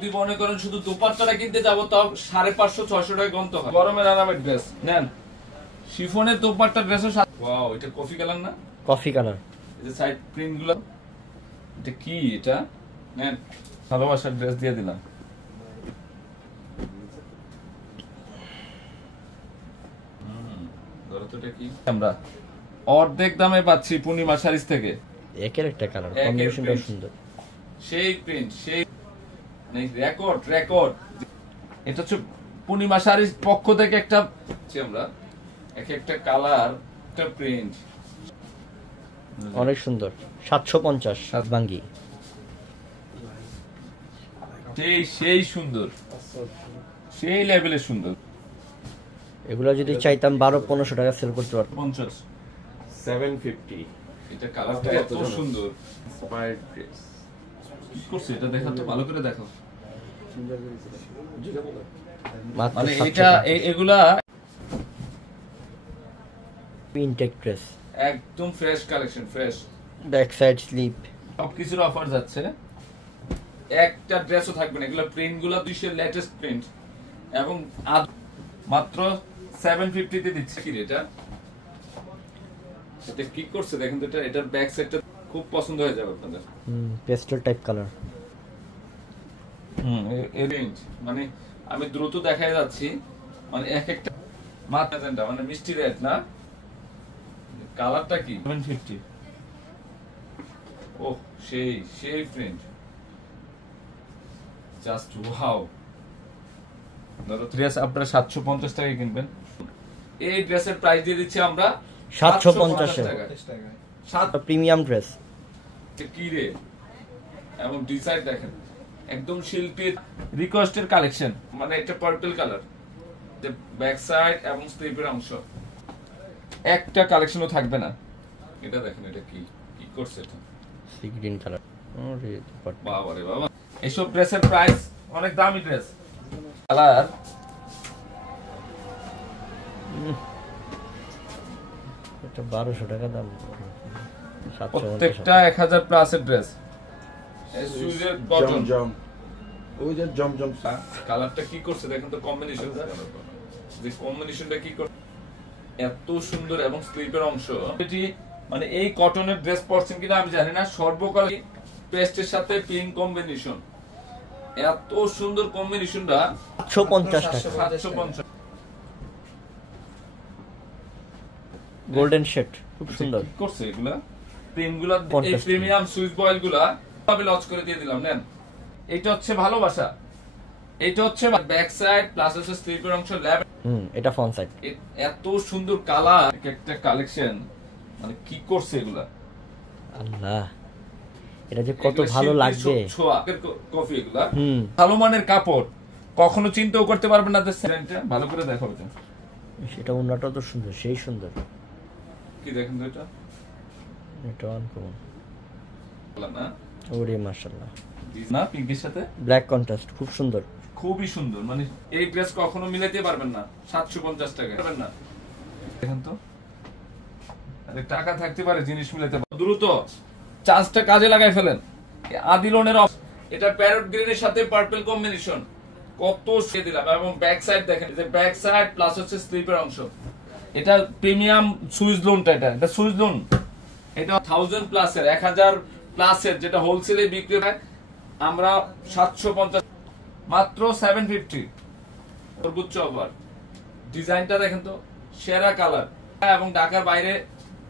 যদি মনে করেন শুধু দুপাট্টাটা কিনতে যাবো তাও 550-600 টাকা গন্ত হয়। গরমের আরামের ড্রেস নেন, শিফনের দুপাট্টা ড্রেসও। ওয়াও, এটা কফি কালার না? Coffee colour. এই যে সাইড প্রিন্ট গুলো, এটা কি? এটা নেন, ভালোবাসার ড্রেস দিয়ে দিলাম। ধরো তো এটা কি? আমরা অর্ধেক দামে পাচ্ছি পূর্ণিমা শাড়িজ থেকে। একের একটা কালার কম্বিনেশনটা সুন্দর, সেই প্রিন্ট সেই রেকর্ড। এটা হচ্ছে পূর্ণিমা শাড়ির পক্ষ থেকে একটা আমরা এক একটা কালার, একটা প্রিন্ট অনেক সুন্দর। 750 সাতবাঙ্গি, সেই সুন্দর, সেই লেভেলের সুন্দর। এগুলা যদি চাইতাম 1200-1500 টাকা সেল করতে পারতাম। 50 750। এটা কালারটা এত সুন্দর। ইন্সপায়ার্ড ড্রেস কি করছে এটা? দেখা তো ভালো করে দেখো। মানে এটা এগুলা ইনটেক ড্রেস, একদম fresh collection, fresh. Back side slip সবকিছুর অফার যাচ্ছে, একটা ড্রেসও থাকবে না। এগুলো প্রিন্ট গুলো 200 লেটেস্ট প্রিন্ট এবং মাত্র 750 তে দিচ্ছে। কি এটা? এটা কি করছে দেখেন তো, এটার ব্যাক সাইডটা খুব পছন্দ হয়ে যাবে আপনাদের। Pastel type colour. মানে আমি দ্রুত দেখাই যাচ্ছি, মানে এক একটা মাত্রা মানে মিষ্টি রেড না? কালারটা কি? 750। ও সেই প্রিন্ট, জাস্ট ওয়াও। ধরো ড্রেস আপনারা 750 টাকায় কিনবেন, এই ড্রেসের প্রাইস দিয়ে দিচ্ছি আমরা 750 টাকা। প্রিমিয়াম ড্রেস কি রে! এবং ডিজাইন দেখেন, একদম শিল্পীর রিকোয়েস্টের কালেকশন। মানে এটা পার্পল কালার, যে ব্যাক সাইড এবং স্লিপের অংশ, একটা কালেকশনও থাকবে না। এটা দেখেন, এটা কি করছে? এটা সি গ্রিন কালার। আরে বাবা রে বাবা, এইসব ড্রেসের প্রাইস অনেক দামি ড্রেস। কালার এটা 1200 টাকা দাম, প্রত্যেকটা 1000 প্লাস এর ড্রেস। সুইজের কটন জম ওই যে জম কালারটা কি করছে দেখেন তো, কম্বিনেশনটা, যে কম্বিনেশনটা কি করছে, এত সুন্দর। এবং স্লিপের অংশ, এটি মানে এই কটনের ড্রেস পরছেন কিনা আমি জানি না। সর্বকাল পেস্টের সাথে পিঙ্ক কম্বিনেশন, এত সুন্দর কম্বিনেশনটা। 750 টাকা। 750। গোল্ডেন শেড খুব সুন্দর কি করছে এগুলা? প্রিন্টগুলা, এই প্রিমিয়াম সুইচ বয়েল গুলা ভাবে লঞ্চ করে দিয়ে দিলাম। নেন, এটা হচ্ছে ভালোবাসা, এটা হচ্ছে ব্যাক সাইড প্লাস হচ্ছে স্লিপের অংশ ল্যাব। এটা ফ্রন্ট সাইড। এত সুন্দর কালার, একটা কালেকশন। মানে কি করছে এগুলা? আল্লাহ, এটা যে কত ভালো লাগবে। কফি এগুলা ভালো মানের কাপড়, কখনো চিন্তাও করতে পারবেন না। ভালো করে দেখো, সেটা ওন্নাটাও তো সুন্দর, সেই সুন্দর। কি দেখেন তো, এটা এটা আনকমন না? ওরে মাশাআল্লাহ, না পিঙ্কের সাথে ব্ল্যাক কন্ট্রাস্ট, খুব সুন্দর, খুবই সুন্দর। মানে এই ড্রেস কখনো মিলাতে পারবেন না 750 টাকা পারবেন না। দেখেন তো, আরে টাকা থাকতে পারে জিনিস মিলাতে পারে। দ্রুত চান্সটা কাজে লাগাই ফেলেন। আদিলনের এটা প্যারট গ্রিনের সাথে পার্পল কম্বিনেশন, কত সে দিলাম। এবং ব্যাক সাইড দেখেন, যে ব্যাক সাইড প্লাস হচ্ছে স্লিপের অংশ। এটা প্রিমিয়াম সুইচ লোনটা, এটা সুইচ লোন। এটা 1000 প্লাস এর, 1000 প্লাস এর, যেটা হোলসেলে বিক্রি হয় আমরা 750, মাত্র 750। সর্বোচ্চ অফার। ডিজাইনটা দেখেন তো, সেরা কালার। এবং ঢাকার বাইরে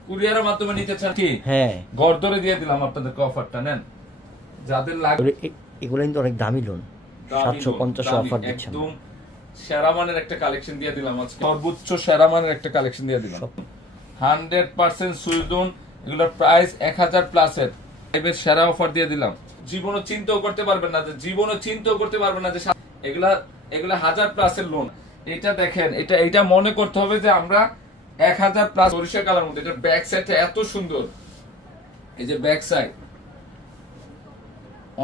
কুরিয়ারের মাধ্যমে নিতে চান কি? হ্যাঁ, গড়দরে দিয়ে দিলাম আপনাদেরকে অফারটা। নেন, যাদের লাগবে। এগুলো কিন্তু অনেক দামি লোন, 750 অফার দিচ্ছেন। একদম সেরা মানের একটা কালেকশন দিয়ে দিলাম আজকে, সর্বোচ্চ সেরা মানের একটা কালেকশন দিয়ে দিলাম। 100% সুইচ লোন, এগুলোর প্রাইস 1000 প্লাস এর। এবার সেরা অফার দিয়ে দিলাম। জীবনও চিন্তাও করতে পারবেন না, যে জীবনও চিন্তাও করতে পারবেন না যে এগুলা 1000 প্লাস এর লোন। এটা দেখেন, এটা মনে করতে হবে যে আমরা 1000 প্লাস। সরিষা কালার মধ্যে, এটা ব্যাক সাইডটা এত সুন্দর। এই যে ব্যাক সাইড,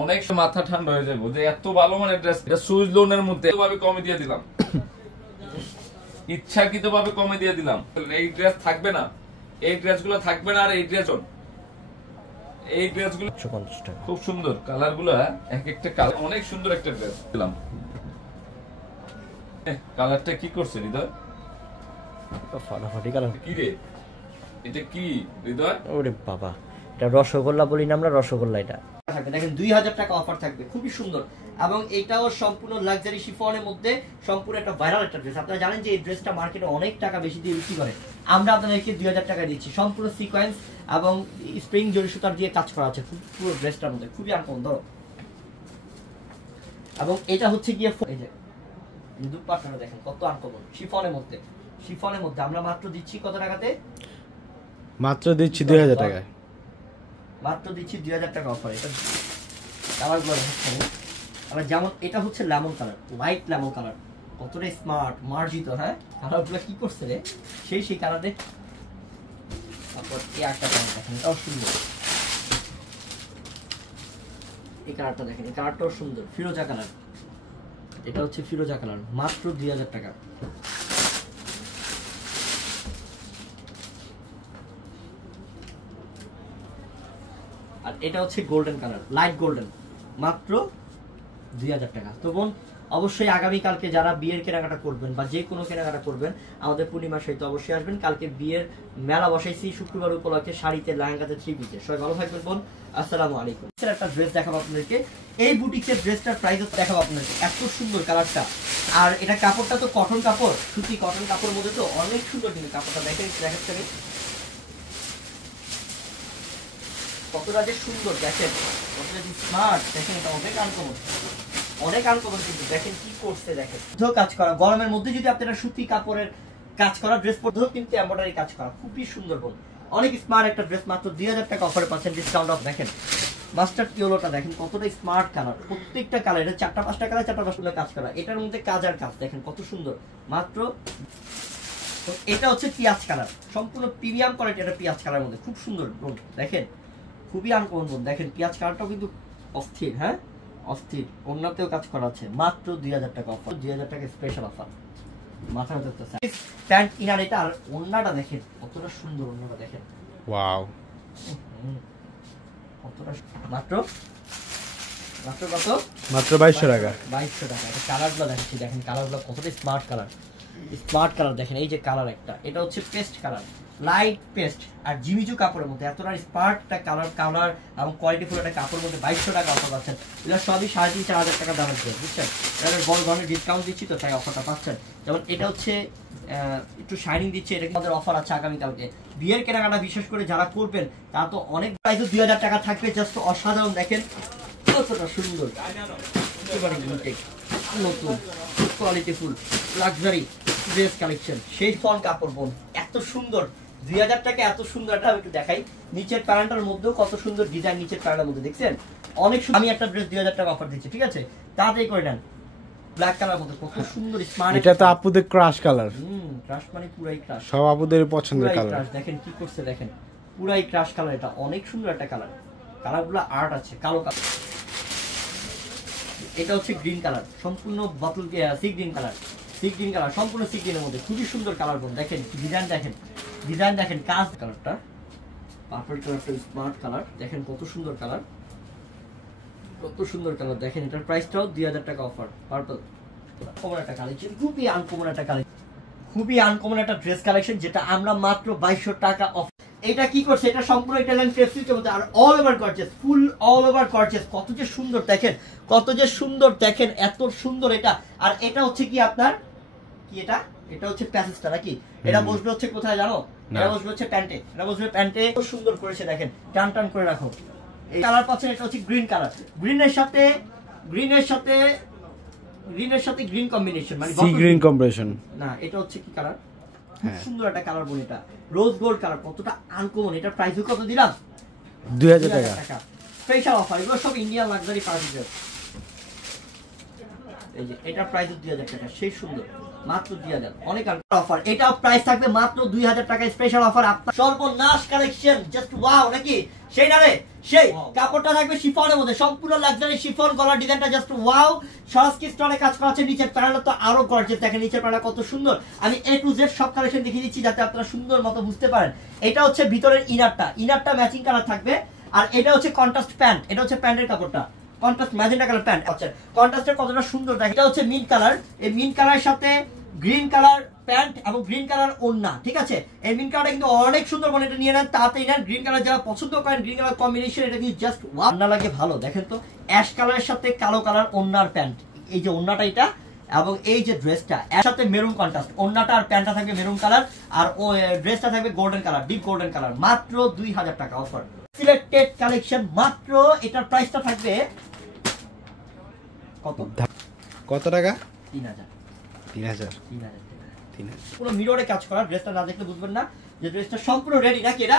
অনেক মাথা ঠান্ডা হয়ে যাবে যে এত ভালো মানের ড্রেস। এটা সুইচ লোনের মধ্যে ভাবে কমে দিয়ে দিলাম, ইচ্ছাকৃত ভাবে কমে দিয়ে দিলাম। এই ড্রেস থাকবে না, এই ড্রেসগুলো থাকবে না। আর এই ড্রেস এই ড্রেসগুলো 150 টাকা। খুব সুন্দর, কালারগুলো এক একটা কালার অনেক সুন্দর একটা ড্রেস দিলাম। কালারটা কি করছে হৃদয়? ফাটাফাটি কালার। কি রে এটা কি হৃদয়? ওরে বাবা, এটা রসগোল্লা বলি না আমরা, রসগোল্লা এটা। থাকবে দেখেন 2000 টাকা অফার থাকবে, খুবই সুন্দর। এবং এটাও সম্পূর্ণ লাক্সারি শিফনের মধ্যে সম্পূর্ণ একটা ভাইরাল একটা ড্রেস। আপনারা জানেন যে এই ড্রেসটা মার্কেটে অনেক টাকা বেশি দিয়ে বিক্রি করে, আমরা আপনাদেরকে 2000 টাকা দিচ্ছি। সম্পূর্ণ সিকোয়েন্স এবং স্প্রিং জরি সুতার দিয়ে কাজ করা আছে পুরো ড্রেসটার মধ্যে, খুবই আনকমন। ধরো, এবং এটা হচ্ছে গিয়ে এই যে দুপাট্টাটা দেখেন কত আনকমন, শিফনের মধ্যে। শিফনের মধ্যে আমরা মাত্র দিচ্ছি কত টাকাতে? মাত্র দিচ্ছি 2000 টাকায়। মাত্র দিচ্ছি 2000 টাকা অফার। এটা কালারগুলো দেখেন, আবার যেমন এটা হচ্ছে lemon colour, light lemon colour, কতটা স্মার্ট মার্জিত। হ্যাঁ, কালারগুলো কি করছে রে, সেই কালারে। তারপর এই একটা কালার দেখেন, এটাও সুন্দর। এই কালারটা দেখেন, এই কালারটাও সুন্দর, ফিরোজা কালার। এটা হচ্ছে ফিরোজা কালার, মাত্র 2000 টাকা। আর এটা হচ্ছে গোল্ডেন কালার, লাইট গোল্ডেন, মাত্র 2000 টাকা। তো বোন, অবশ্যই আগামীকালকে যারা বিয়ের কেনাকাটা করবেন বা যে কোনো কেনাকাটা করবেন, আমাদের পূর্ণিমার সাথে অবশ্যই আসবেন। কালকে বিয়ের মেলা বসাইছি শুক্রবার উপলক্ষে, শাড়িতে, লেহেঙ্গাতে, থ্রি পিসে। সবাই ভালো থাকবেন বোন, আসসালামু আলাইকুম। একটা ড্রেস দেখাবো আপনাদেরকে, এই বুটিকের ড্রেসটার প্রাইস দেখাবো আপনাদেরকে, এত সুন্দর কালারটা। আর এটা কাপড়টা তো কটন কাপড়, সুতি কটন কাপড়ের মধ্যে তো অনেক সুন্দর, কিন্তু কাপড়টা দেখেন কতটা যে সুন্দর, দেখেন কতটা যে স্মার্ট, দেখেন এটা অনেক আনকমন, অনেক আনকমন। কিন্তু দেখেন কি করছে, দেখেন কাজ করা, গরমের মধ্যে যদি আপনারা সুতি কাপড়ের কাজ করা ড্রেস পরতেও কিন্তু এমব্রয়ডারি কাজ করা, খুবই সুন্দর বোন, অনেক স্মার্ট একটা ড্রেস। মাত্র 2000 টাকা অফারে পাচ্ছেন, ডিসকাউন্ট অফ। দেখেন মাস্টার্ড ইয়েলোটা দেখেন কতটা স্মার্ট কালার, প্রত্যেকটা কালার, এটা 4টা 5টা কালার, 4টা 5টা কাজ করা, এটার মধ্যে কাজ আর কাজ দেখেন কত সুন্দর। মাত্র এটা হচ্ছে পিয়াজ কালার, সম্পূর্ণ প্রিমিয়াম কোয়ালিটি, এটা পিয়াজ কালারের মধ্যে খুব সুন্দর বোন, দেখেন খুবই আনকমন বোন। দেখেন পিয়াজ কালারটাও কিন্তু অস্থির, হ্যাঁ অস্থির, অন্যতেও কাজ করা আছে। মাত্র 2000 টাকা অফার, 2000 টাকা স্পেশাল অফার। মাথায় ধরতেছে প্যান্ট ইনার এটা, আর ওন্নাটা দেখেন কতটা সুন্দর, ওন্নাটা দেখেন ওয়াও, কতটা মাত্র মাত্র কত? মাত্র 2200 টাকা। 2200 টাকা। এটা কালারগুলো দেখাচ্ছি, দেখেন কালারগুলো কতটা স্মার্ট কালার, স্মার্ট কালার দেখেন। এই যে কালার একটা, এটা হচ্ছে পেস্ট কালার, লাইট পেস্ট, আর জিমিচু কাপড়ের মধ্যে এতটা স্মার্ট একটা কালার এবং কোয়ালিটি ফুল একটা কাপড়ের মধ্যে 2200 টাকা অফার পাচ্ছেন। এগুলো সবই 3,500-4,000 টাকা দামের ড্রেস, বুঝছেন? এটা বড় ধরনের ডিসকাউন্ট দিচ্ছি তো, তাই অফারটা পাচ্ছেন। যেমন এটা হচ্ছে একটু শাইনিং দিচ্ছে, এটা আমাদের অফার আছে আগামীকালকে। বিয়ের কেনাকাটা বিশেষ করে যারা করবেন তারা তো অনেক প্রাইস, 2000 টাকা থাকবে, জাস্ট অসাধারণ। দেখেন কতটা সুন্দর, একেবারে ইনটেক, নতুন quality full luxury dress collection, সেই ফন কাপড় বোন, এত সুন্দর 2000 টাকা, এত সুন্দর। এটা আমি একটু দেখাই, নিচের প্যান্টার মধ্যেও কত সুন্দর ডিজাইন, নিচের প্যান্টার মধ্যে দেখছেন অনেক সুন্দর। আমি একটা ড্রেস 2000 টাকা অফার দিচ্ছি, ঠিক আছে? তাড়াতাড়ি করে নেন, ব্ল্যাক কালার মধ্যে কত সুন্দর স্মার্ট। এটা তো আপুদের ক্রাশ কালার, ক্রাশ মানে পুরাই ক্রাশ, সব আপুদের পছন্দের কালার। দেখেন কি করছে, দেখেন পুরাই ক্রাশ কালার, এটা অনেক সুন্দর একটা কালার, কালারগুলো আর্ট আছে, কালো কালার। এটা হচ্ছে গ্রিন কালার, সম্পূর্ণ bottle sea green colour, sea green colour, সম্পূর্ণ সি গ্রিনের মধ্যে খুবই সুন্দর কালার বোন। দেখেন ডিজাইন, দেখেন ডিজাইন, দেখেন কাজ। কালারটা পার্পল কালারটা স্মার্ট কালার, দেখেন কত সুন্দর কালার, কত সুন্দর কালার। দেখেন এটার প্রাইসটাও 2000 টাকা অফার। পার্পল কমন একটা কালেকশন, খুবই আনকমন একটা কালেকশন, খুবই আনকমন একটা ড্রেস কালেকশন, যেটা আমরা মাত্র 2200 টাকা অফ। এটা কি করছে, এটা সম্পূর্ণ ইটালিয়ান ফেব্রিকের মধ্যে, আর all over gorgeous, full all over gorgeous, কত যে সুন্দর দেখেন, কত যে সুন্দর দেখেন, এত সুন্দর এটা। আর এটা হচ্ছে কি আপনার কি, এটা হচ্ছে প্যাসেজটা নাকি, এটা বসবে হচ্ছে কোথায় জানো? এটা বসবে হচ্ছে প্যান্টে, এটা বসবে প্যান্টে, খুব সুন্দর করেছে দেখেন, টান টান করে রাখো। এই কালার পাচ্ছেন, এটা হচ্ছে গ্রিন কালার, গ্রিনের সাথে গ্রিন কম্বিনেশন, মানে সি গ্রিন কম্বিনেশন না, এটা হচ্ছে কি কালার, খুব সুন্দর একটা কালার বোন, এটা রোজ গোল্ড কালার, কতটা আনকমন। এটার প্রাইস কত দিলাম? 2000 টাকা স্পেশাল অফার। এগুলো সব ইন্ডিয়ান লাক্সারি পার্টি ড্রেস। এই যে এটার প্রাইস 2000 টাকা, সেই সুন্দর, মাত্র 2000। অনেক অফার, এটা প্রাইস থাকবে মাত্র 2000 টাকা, স্পেশাল অফার। আপনার সর্বনাশ কালেকশন, জাস্ট ওয়াও নাকি, সেই না রে সেই। কাপড়টা থাকবে শিফনের মধ্যে, সম্পূর্ণ লাক্সারি শিফন, গলার ডিজাইনটা জাস্ট ওয়াও, সরাসরি স্টোনে কাজ করা আছে। নিচের প্যানেলটা তো আরো গর্জিয়াস, দেখেন নিচের প্যানেলটা কত সুন্দর। আমি A to Z সব কালেকশন দেখিয়ে দিচ্ছি যাতে আপনারা সুন্দর মতো বুঝতে পারেন। এটা হচ্ছে ভিতরের ইনারটা ম্যাচিং কালার থাকবে, আর এটা হচ্ছে কন্ট্রাস্ট প্যান্ট, এটা হচ্ছে প্যান্টের কাপড়টা, কন্ট্রাস্ট ম্যাজেন্টা কালার প্যান্ট। আচ্ছা কন্ট্রাস্টের কতটা সুন্দর দেখেন, এটা হচ্ছে মিন্ট কালার, এই মিন্ট কালারের সাথে গ্রিন কালার প্যান্ট এবং গ্রিন কালার ওড়না, ঠিক আছে। এই মিন্ট কালারটা কিন্তু অনেক সুন্দর, মানে এটা নিয়ে নেন তাড়াতাড়ি নেন। গ্রিন কালার যারা পছন্দ করেন, গ্রিন কালার কম্বিনেশন, এটা কিন্তু জাস্ট ওয়ান্ডার লাগে ভালো। দেখেন তো অ্যাশ কালারের সাথে কালো কালার ওড়নার প্যান্ট, এই যে ওড়নাটা এটা, এবং এই যে ড্রেসটা এর সাথে মেরুন কন্ট্রাস্ট, ওড়নাটা আর প্যান্টটা থাকবে মেরুন কালার, আর ও ড্রেসটা থাকবে golden colour, deep golden colour, মাত্র 2000 টাকা অফার। সিলেক্টেড কালেকশন, মাত্র এটার প্রাইসটা থাকবে কত টাকা? 3000। 3000। পুরো মিররে কাজ করা, ড্রেসটা না দেখলে বুঝবেন না যে ড্রেসটা সম্পূর্ণ রেডি নাকি। এটা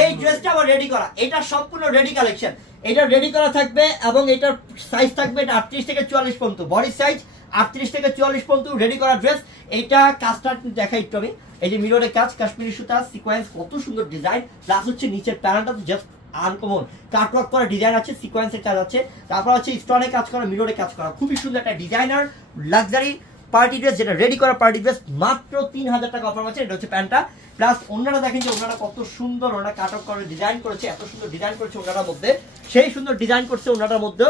এই ড্রেসটা আবার রেডি করা, এটা সম্পূর্ণ রেডি কালেকশন, এটা রেডি করা থাকবে এবং এটার সাইজ থাকবে 38 থেকে 44 পর্যন্ত, বডি সাইজ 38 থেকে 44 পর্যন্ত রেডি করা ড্রেস। এটা কাজটা দেখাই একটু আমি, এই যে মিররে কাজ, কাশ্মীরি সুতা, সিকোয়েন্স, কত সুন্দর ডিজাইন, প্লাস হচ্ছে নিচের প্যানেলটা তো জাস্ট আনকমন, কাটওয়ার্ক করা ডিজাইন আছে, সিকোয়েন্সের কাজ আছে, তারপর হচ্ছে স্টোনে কাজ করা, মিররে কাজ করা, খুবই সুন্দর একটা ডিজাইনার লাক্সারি পার্টি ড্রেস, যেটা রেডি করা পার্টি ড্রেস, মাত্র 3000 টাকা অফার আছে। এটা হচ্ছে প্যান্টটা, প্লাস ওনারা দেখেন যে ওনারা কত সুন্দর, ওনারা কাটওয়ার্ক করে ডিজাইন করেছে, এত সুন্দর ডিজাইন করেছে ওনারার মধ্যে, সেই সুন্দর ডিজাইন করছে ওনারার মধ্যে।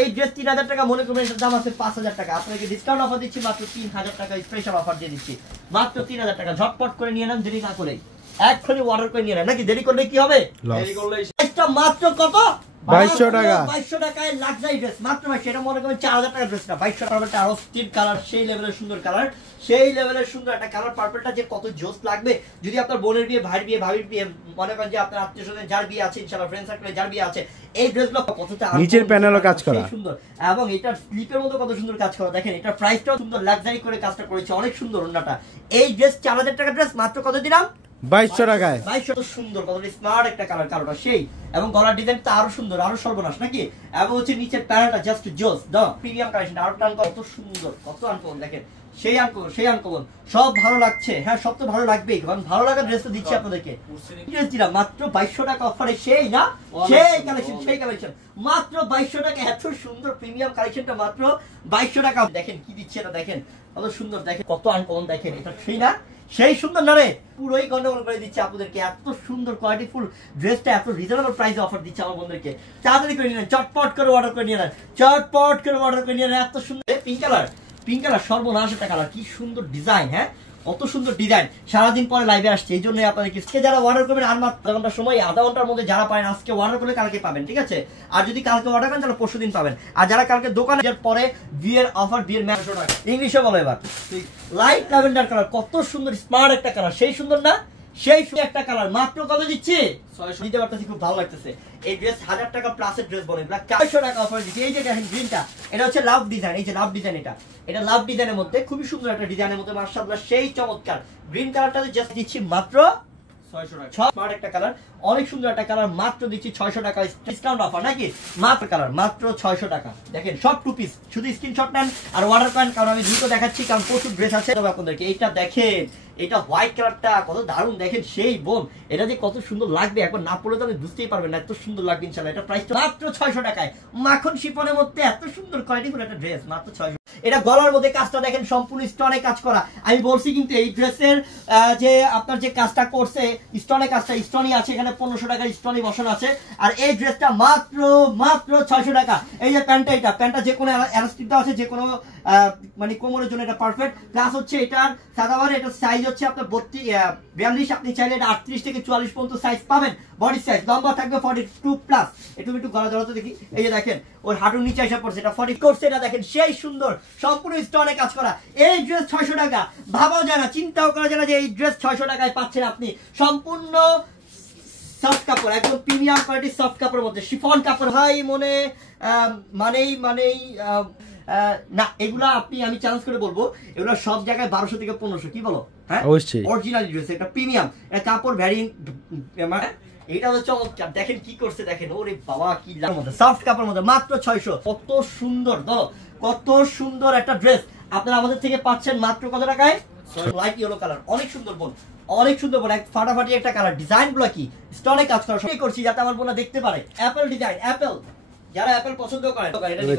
এই ড্রেস 3000 টাকা, মনে করবেন এটার দাম আছে 5000 টাকা, আপনাকে ডিসকাউন্ট অফার দিচ্ছি, মাত্র 3000 টাকা স্পেশাল অফার দিয়ে দিচ্ছি, মাত্র 3000 টাকা। ঝটপট করে নিয়ে নেন, দেরি না করে এক্ষুনি অর্ডার করে নিয়ে নেন, নাকি দেরি করলে কি হবে? দেরি করলে মাত্র কত? 2200 টাকা। 2200 টাকায় লাক্সারি ড্রেস, মাত্র সেটা মনে করেন 4000 টাকা ড্রেস না, 2200 টাকা। আরো স্টিল কালার, সেই লেভেলের সুন্দর কালার, সেই লেভেলের সুন্দর একটা কালার, পার্পলটা যে কত জোস লাগবে। যদি আপনার বোনের বিয়ে, ভাইয়ের বিয়ে, ভাবির বিয়ে, মনে করেন যে আপনার আত্মীয় স্বজন যার বিয়ে আছে, ইনশাআল্লাহ ফ্রেন্ড সার্কেলে যার বিয়ে আছে, এই ড্রেসগুলো কতটা নিচের প্যানেলও কাজ করা সুন্দর, এবং এটার স্লিপের মতো কত সুন্দর কাজ করা। দেখেন এটার প্রাইসটাও সুন্দর, লাক্সারি করে কাজটা করেছে, অনেক সুন্দর ওন্নাটা। এই ড্রেস 4000 টাকা ড্রেস, মাত্র কত দিলাম? 2200 টাকায়। 2200 সুন্দর, কত স্মার্ট একটা কালার, কালোটা সেই, এবং গলার ডিজাইনটা আরো সুন্দর, আরো সর্বনাশ নাকি, এবং হচ্ছে নিচের প্যানেলটা জাস্ট জোস, দাও প্রিমিয়াম কালেকশন, আরো টান কত সুন্দর, কত আনকমন, দেখেন সেই আনকমন, সেই আনকমন, সব ভালো লাগছে। হ্যাঁ সব তো ভালো লাগবেই, কারণ ভালো লাগার ড্রেস তো দিচ্ছি আপনাদেরকে। ড্রেস দিলাম মাত্র 2200 টাকা অফারে, সেই না, সেই কালেকশন, সেই কালেকশন, মাত্র 2200 টাকা, এত সুন্দর প্রিমিয়াম কালেকশনটা মাত্র 2200 টাকা। দেখেন কি দিচ্ছে এটা, দেখেন কত সুন্দর, দেখেন কত আনকমন, দেখেন এটা সেই না, সেই সুন্দর না রে, পুরোই গন্ডগোল করে দিচ্ছে আপনাদেরকে। এত সুন্দর কোয়ালিটিফুল ড্রেসটা এত রিজনেবল প্রাইসে অফার দিচ্ছে আমার বন্ধুদেরকে, তাড়াতাড়ি করে নিয়ে নেন, চটপট করে অর্ডার করে নিয়ে নেন, চটপট করে অর্ডার করে নিয়ে নেন। এত সুন্দর পিঙ্ক কালার, পিঙ্ক কালার সর্বনাশ একটা কালার, কি সুন্দর ডিজাইন, হ্যাঁ কত সুন্দর ডিজাইন। সারাদিন পরে লাইভে আসছে, এই জন্য আপনাদেরকে যারা অর্ডার করবেন আর মাত্র আধা ঘন্টার সময়, আধা ঘন্টার মধ্যে যারা পাবেন আজকে অর্ডার করলে কালকে পাবেন, ঠিক আছে। আর যদি কালকে অর্ডার করেন তাহলে পরশু দিন পাবেন। আর যারা কালকে দোকানে পরে বিয়ের অফার, বিয়ের ম্যাচ, ইংলিশে বলো এবার, লাইট ল্যাভেন্ডার কালার, কত সুন্দর স্মার্ট একটা কালার, সেই সুন্দর না, সেই সুন্দর একটা কালার, মাত্র কত দিচ্ছি? 600 দিতে পারতেছি, খুব ভালো লাগতেছে। এই ড্রেস 1000 টাকা প্লাসের ড্রেস বলে 400 টাকা অফার দিচ্ছি। এই যে দেখেন গ্রিনটা, এটা হচ্ছে লাভ ডিজাইন, এই যে লাভ ডিজাইন, এটা লাভ ডিজাইনের মধ্যে খুবই সুন্দর একটা ডিজাইনের মধ্যে, মাশাআল্লাহ সেই চমৎকার। গ্রিন কালারটা জাস্ট দিচ্ছি মাত্র 600 টাকা, স্মার্ট একটা কালার, অনেক সুন্দর একটা কালার, মাত্র দিচ্ছি 600 টাকা ডিসকাউন্ট অফার নাকি, মাত্র কালার মাত্র 600 টাকা। দেখেন সব টু পিস, শুধু স্ক্রিনশট নেন আর অর্ডার করেন, কারণ আমি দ্রুত দেখাচ্ছি, কারণ প্রচুর ড্রেস আছে আপনাদেরকে। এইটা দেখেন, এটা হোয়াইট কালারটা কত দারুণ, দেখেন সেই বোন, এটা যে কত সুন্দর লাগবে, একবার না পড়লে তো আপনি বুঝতেই পারবেন না, এত সুন্দর লাগবে ইনশাআল্লাহ। এটা প্রাইস মাত্র 600 টাকায়, মাখন শিফনের মধ্যে এত সুন্দর কোয়ালিটিফুল একটা ড্রেস, মাত্র 600। এটা গলার মধ্যে কাজটা দেখেন সম্পূর্ণ স্টোনে কাজ করা। আমি বলছি কিন্তু এই ড্রেসের যে আপনার যে কাজটা করছে স্টোনে কাজটা, স্টোনই আছে এখানে, 1500 টাকার স্টোনই বসানো আছে। আর এই ড্রেসটা মাত্র 600 টাকা। এই যে প্যান্টটা, এটা প্যান্টটা যে কোনো এলাস্টিক দেওয়া আছে, যে কোনো মানে কোমরের জন্য এটা পারফেক্ট। প্লাস হচ্ছে এটার সাদাবার, এটার সাইজ হচ্ছে আপনার 42, আপনি চাইলে এটা 38 থেকে 44 পর্যন্ত সাইজ পাবেন। বডি সাইজ লম্বা থাকবে 42 প্লাস। একটু গলা জড়াতে দেখি, এই যে দেখেন ওর হাঁটুর নিচে এসে পড়ছে, এটা 40 করছে, এটা দেখেন সেই সুন্দর, সম্পূর্ণ স্টোনে কাজ করা। এই ড্রেস 600 টাকা, ভাবাও যায় না, চিন্তাও করা যায় না যে এই ড্রেস 600 টাকায় পাচ্ছেন আপনি। সম্পূর্ণ সফট কাপড়, একদম প্রিমিয়াম কোয়ালিটির সফট কাপড়ের মধ্যে, শিফন কাপড়। ভাই মনে মানেই না, এগুলা আমি চ্যালেঞ্জ করে বলবো, এগুলো সব জায়গায় 1200 থেকে 1500, কি বলো? হ্যাঁ অবশ্যই অরিজিনাল ড্রেস, এটা প্রিমিয়াম, এটা কাপড় ভ্যারিয়েন্ট, মানে এটা হচ্ছে চমৎকার। দেখেন কি করছে, দেখেন ওরে বাবা, কি মধ্যে সফট কাপড়ের মধ্যে মাত্র 600। কত সুন্দর, কত সুন্দর একটা ড্রেস আপনারা আমাদের থেকে পাচ্ছেন মাত্র কত টাকায়? লাইট ইয়েলো কালার, অনেক সুন্দর বোন, অনেক সুন্দর বোন, এক ফাটাফাটি একটা কালার। ডিজাইন গুলো কি স্টোনে কাজ করা, সবই করছি যাতে আমার বোনা দেখতে পারে। অ্যাপেল ডিজাইন, অ্যাপেল, যারা অ্যাপেল পছন্দ করে,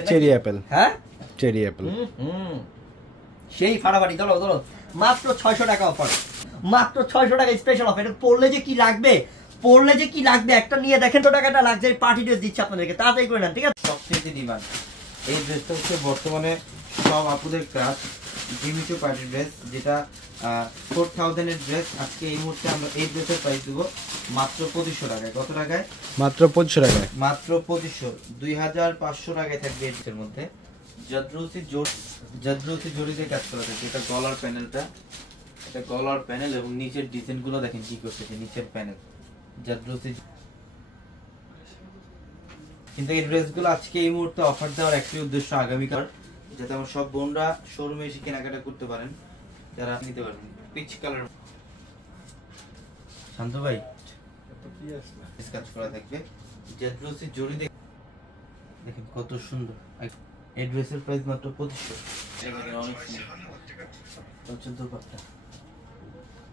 চেরি অ্যাপেল, হ্যাঁ চেরি অ্যাপেল, সেই ফাটাফাটি। ধরো মাত্র 600 টাকা অফার, মাত্র 600 টাকা স্পেশাল অফার। এটা পড়লে যে কি লাগবে, পরলে যে কি লাগবে একটা নিয়ে দেখেন তো টাকাটা লাক্সারি পার্টি ড্রেস দিচ্ছে আপনাদেরকে, তাড়াতাড়ি করে নেন ঠিক আছে। সবচেয়ে ডিমান্ড এই ড্রেসটা হচ্ছে বর্তমানে সব আপুদের ক্রাশ, জিমিচু পার্টি ড্রেস, যেটা 4000 এর ড্রেস। আজকে এই মুহূর্তে আমরা এই ড্রেসের প্রাইস দেবো মাত্র 2500 টাকায়। কত টাকায়? মাত্র 2500 টাকায়। মাত্র 2500, 2500 টাকায় থাকবে এই ড্রেসের মধ্যে। জাদ্রুসি জড়িতে কাজ করা থাকে। এটা গলার প্যানেলটা, এটা গলার প্যানেল এবং নিচের ডিজাইনগুলো দেখেন কি করতেছে, নিচের প্যানেল জাদ্রুসি। কিন্তু এই ড্রেসগুলো আজকে এই মুহূর্তে অফার দেওয়ার একটাই উদ্দেশ্য, আগামীকাল যাতে আমার সব বোনরা শোরুমে এসে কেনাকাটা করতে পারেন, যারা নিতে পারবেন। পিচ কালার শান্ত ভাই কাজ করা থাকবে। জাদ্রুসি জড়ি দেখেন কত সুন্দর। এই ড্রেসের প্রাইস মাত্র 2500। অনেক সুন্দর দোপাট্টা,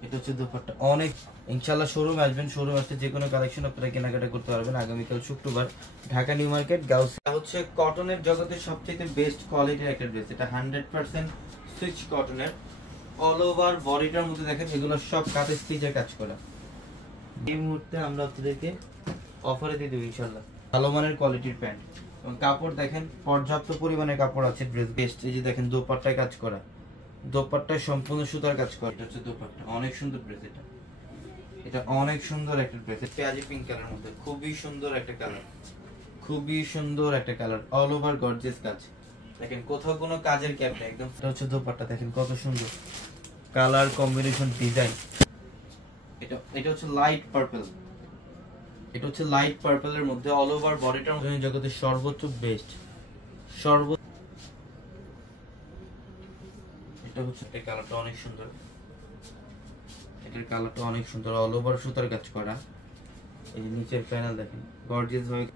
এটা হচ্ছে দোপাট্টা অনেক। ইনশাআল্লাহ শোরুমে আসবেন, শোরুমে আসতে যে কোনো কালেকশন আপনারা কেনাকাটা করতে পারবেন। আগামীকাল শুক্রবার ঢাকা নিউ মার্কেট গাউসিয়া। হচ্ছে কটনের জগতের সবচেয়ে বেস্ট কোয়ালিটির একটা ড্রেস। এটা 100% সুইচ কটনের, অল ওভার বডিটার মধ্যে দেখেন এগুলো সব কাঁথা স্টিচের কাজ করা। এই মুহূর্তে আমরা আপনাদেরকে অফারে দিয়ে দেবো ইনশাআল্লাহ। ভালো মানের কোয়ালিটির প্যান্ট এবং কাপড় দেখেন পর্যাপ্ত পরিমাণে কাপড় আছে। Dress best. এই যে দেখেন দোপাট্টায় কাজ করা, দোপাট্টায় সম্পূর্ণ সুতার কাজ করা। এটা হচ্ছে দোপাট্টা, অনেক সুন্দর ড্রেস। এটা অনেক সুন্দর একটা ড্রেস, পেঁয়াজি পিঙ্ক কালারের মধ্যে, খুবই সুন্দর একটা কালার, খুবই সুন্দর একটা কালার। অল ওভার গর্জিয়াস কাজ দেখেন, কোথাও কোনো কাজের গ্যাপ নেই একদম। এটা হচ্ছে দোপাট্টা, দেখেন কত সুন্দর কালার কম্বিনেশন ডিজাইন। এটা হচ্ছে লাইট পার্পল, এটা হচ্ছে লাইট পার্পলের মধ্যে অল ওভার বডিটার মধ্যে জগতের সর্বোচ্চ বেস্ট এটা হচ্ছে এই কালারটা অনেক সুন্দর, এটার কালারটা অনেক সুন্দর, অল ওভার সুতার কাজ করা। এই যে নিচের প্যানেল দেখেন গর্জিয়াস ভাবে,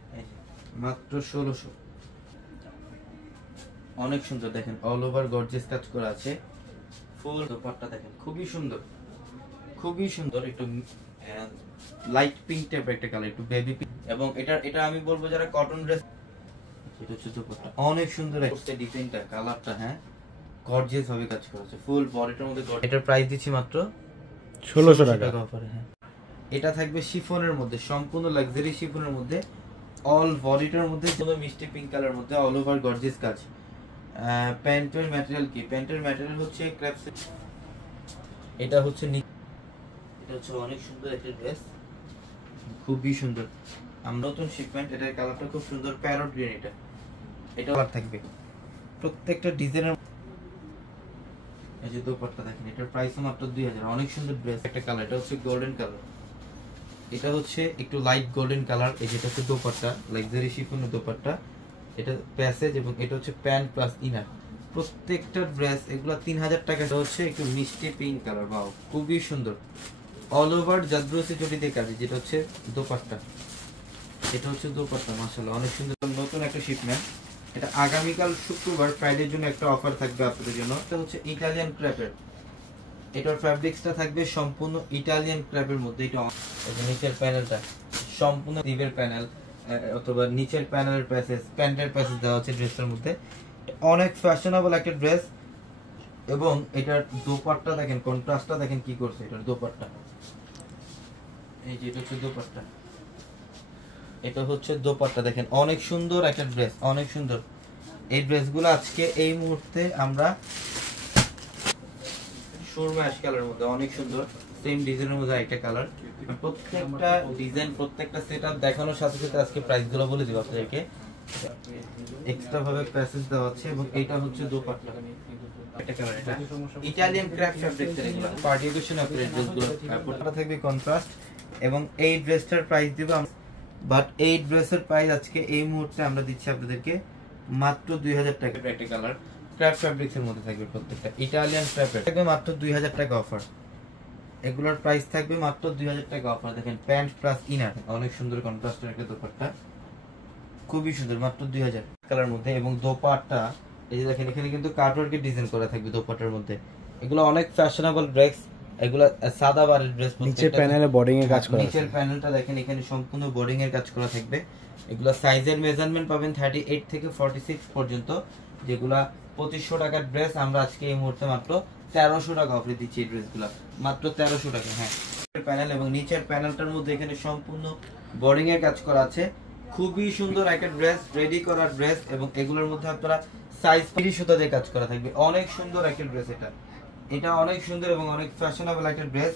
মাত্র 1600। অনেক সুন্দর দেখেন, অল ওভার গর্জিয়াস কাজ করা আছে। ফুল দোপাট্টা দেখেন খুবই সুন্দর, খুবই সুন্দর। একটু লাইট পিঙ্ক টাইপের একটা কালার, একটু বেবি পিঙ্ক। এবং এটা আমি বলবো যারা কটন ড্রেস, এটা হচ্ছে দোপাট্টা অনেক সুন্দর একটা ডিজাইনটা, কালারটা হ্যাঁ গর্জিয়াস ভাবে কাজ করা আছে ফুল বডিটার মধ্যে। এটার প্রাইস দিচ্ছি মাত্র 1600 টাকা অফারে। হ্যাঁ, এটা থাকবে শিফনের মধ্যে, সম্পূর্ণ লাক্সারি শিফনের মধ্যে, অল বডিটার মধ্যে কোনো মিষ্টি পিঙ্ক কালার মধ্যে অল ওভার গর্জিয়াস কাজ। প্যান্টের ম্যাটেরিয়াল কি? প্যান্টের ম্যাটেরিয়াল হচ্ছে ক্রেপস। এটা হচ্ছে অনেক সুন্দর একটা ড্রেস, খুবই সুন্দর। আমরা নতুন শিপমেন্ট, এটার কালারটা খুব সুন্দর, প্যারট গ্রিন। এটা কালার থাকবে প্রত্যেকটা ডিজাইনের। এই যে দোপাট্টা দেখেন, এটার প্রাইস মাত্র 2000। অনেক সুন্দর ড্রেস একটা কালার, এটা হচ্ছে গোল্ডেন কালার, এটা হচ্ছে একটু লাইট গোল্ডেন কালার। এই যেটা হচ্ছে দোপাট্টা, লাক্সারি শিফনের দোপাট্টা, এটা প্যাসেজ এবং এটা হচ্ছে প্যান্ট প্লাস ইনার। প্রত্যেকটা ড্রেস এগুলো 3000 টাকা। হচ্ছে একটু মিষ্টি পিঙ্ক কালার, বাও খুবই সুন্দর, অল ওভার জাদ্রুসি জড়িতে কাজ। যেটা হচ্ছে দোপাট্টা, এটা হচ্ছে দোপাট্টা মাশাআল্লাহ অনেক সুন্দর। নতুন একটা শিপমেন্ট, এটা আগামীকাল শুক্রবার ফ্রাইডের জন্য একটা অফার থাকবে আপনাদের জন্য। এটা হচ্ছে ইটালিয়ান ক্র্যাপের, এটার ফ্যাব্রিক্সটা থাকবে সম্পূর্ণ ইটালিয়ান ক্র্যাপের মধ্যে। এটা নিচের প্যানেলটা সম্পূর্ণ দিবের প্যানেল, অথবা নিচের প্যানেলের প্যাসেজ, প্যান্টের প্যাসেজ দেওয়া হচ্ছে ড্রেসটার মধ্যে। অনেক ফ্যাশনেবল একটা ড্রেস এবং এটার দোপাট্টা দেখেন, কন্ট্রাস্টটা দেখেন কি করছে এটার দোপাট্টা। এই যে এটা হচ্ছে দোপাট্টা, এটা হচ্ছে দোপাট্টা দেখেন অনেক সুন্দর একটা ড্রেস, অনেক সুন্দর। এই ড্রেসগুলো আজকে এই মুহূর্তে আমরা শোরুমে অ্যাশ কালারের মধ্যে, অনেক সুন্দর সেম ডিজাইনের মধ্যে একটা কালার। প্রত্যেকটা ডিজাইন, প্রত্যেকটা সেটআপ দেখানোর সাথে সাথে আজকে প্রাইসগুলো বলে দিব আপনাদেরকে। এক্সট্রা ভাবে প্যাসেজ দেওয়া আছে এবং এটা হচ্ছে দোপাট্টা একটা কালার। এটা ইটালিয়ান ক্র্যাপ ফ্যাব্রিক্সের, এগুলো পার্টি অকেশন আপনাদের ড্রেসগুলো কাপড়টা থাকবে কন্ট্রাস্ট। এবং এই ড্রেসটার প্রাইস দিব, বাট এই ড্রেসের প্রাইস আজকে এই মুহূর্তে আমরা দিচ্ছি আপনাদেরকে মাত্র 2000 টাকা। একটা কালার ক্র্যাপ ফ্যাব্রিক্সের মধ্যে থাকবে, প্রত্যেকটা ইটালিয়ান ক্র্যাপের থাকবে মাত্র 2000 টাকা অফার। এগুলোর প্রাইস থাকবে মাত্র 2000 টাকা অফার। দেখেন প্যান্ট প্লাস ইনার, অনেক সুন্দর কন্ট্রাস্টের একটা দোপাট্টা, খুবই সুন্দর, মাত্র 2000 কালার মধ্যে। এবং দোপাট্টা এই যে দেখেন, এখানে কিন্তু কাটওয়ার্কের ডিজাইন করা থাকবে দোপাট্টার মধ্যে। এগুলো অনেক ফ্যাশনেবল ড্রেস, এগুলো সাদা বারের ড্রেস। নিচের প্যানেলে বোর্ডিং এর কাজ করা আছে, নিচের প্যানেলটা দেখেন এখানে সম্পূর্ণ বোর্ডিং এর কাজ করা থাকবে। এগুলো সাইজের মেজারমেন্ট পাবেন 38 থেকে 46 পর্যন্ত, যেগুলা 2500 টাকার ড্রেস আমরা আজকে এই মুহূর্তে মাত্র 1300 টাকা অফারে দিচ্ছি। এই ড্রেসগুলো মাত্র 1300 টাকা। হ্যাঁ, প্যানেল এবং নিচের প্যানেলটার মধ্যে এখানে সম্পূর্ণ বোর্ডিং এর কাজ করা আছে। খুবই সুন্দর একটা ড্রেস, রেডি করা ড্রেস, এবং এগুলোর মধ্যে আপনারা সাইজ 30 সুতা দিয়ে কাজ করা থাকবে। অনেক সুন্দর একটা ড্রেস, এটা অনেক সুন্দর এবং অনেক ফ্যাশনেবল একটা ড্রেস।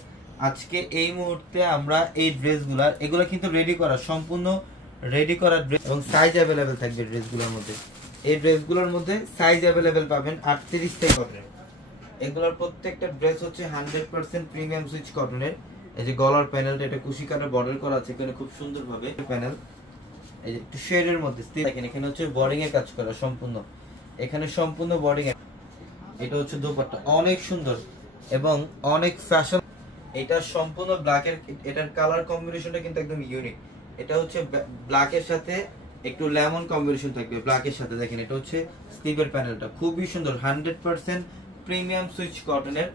আজকে এই মুহূর্তে আমরা এই ড্রেসগুলার, এগুলো কিন্তু রেডি করা, সম্পূর্ণ রেডি করা ড্রেস এবং সাইজ অ্যাভেলেবেল থাকবে ড্রেসগুলোর মধ্যে। এই ড্রেসগুলোর মধ্যে সাইজ অ্যাভেলেবেল পাবেন 38 থেকে কটনের। এগুলোর প্রত্যেকটা ড্রেস হচ্ছে 100% প্রিমিয়াম সুইচ কটনের। এই যে গলার প্যানেলটা, এটা কুশি কাটার বর্ডার করা আছে এখানে খুব সুন্দরভাবে প্যানেল। এই যে একটু শেডের মধ্যে দেখেন, এখানে হচ্ছে বোর্ডিং এর কাজ করা সম্পূর্ণ, এখানে সম্পূর্ণ বোর্ডিং। এটা হচ্ছে দোপাট্টা, অনেক সুন্দর এবং অনেক ফ্যাশন। এটা সম্পূর্ণ ব্ল্যাকের, এটার কালার কম্বিনেশনটা কিন্তু একদম ইউনিক। এটা হচ্ছে ব্ল্যাকের সাথে একটু লেমন কম্বিনেশন থাকবে ব্ল্যাকের সাথে। দেখেন এটা হচ্ছে স্লিভের প্যানেলটা, খুবই সুন্দর, 100% প্রিমিয়াম সুইচ কটনের।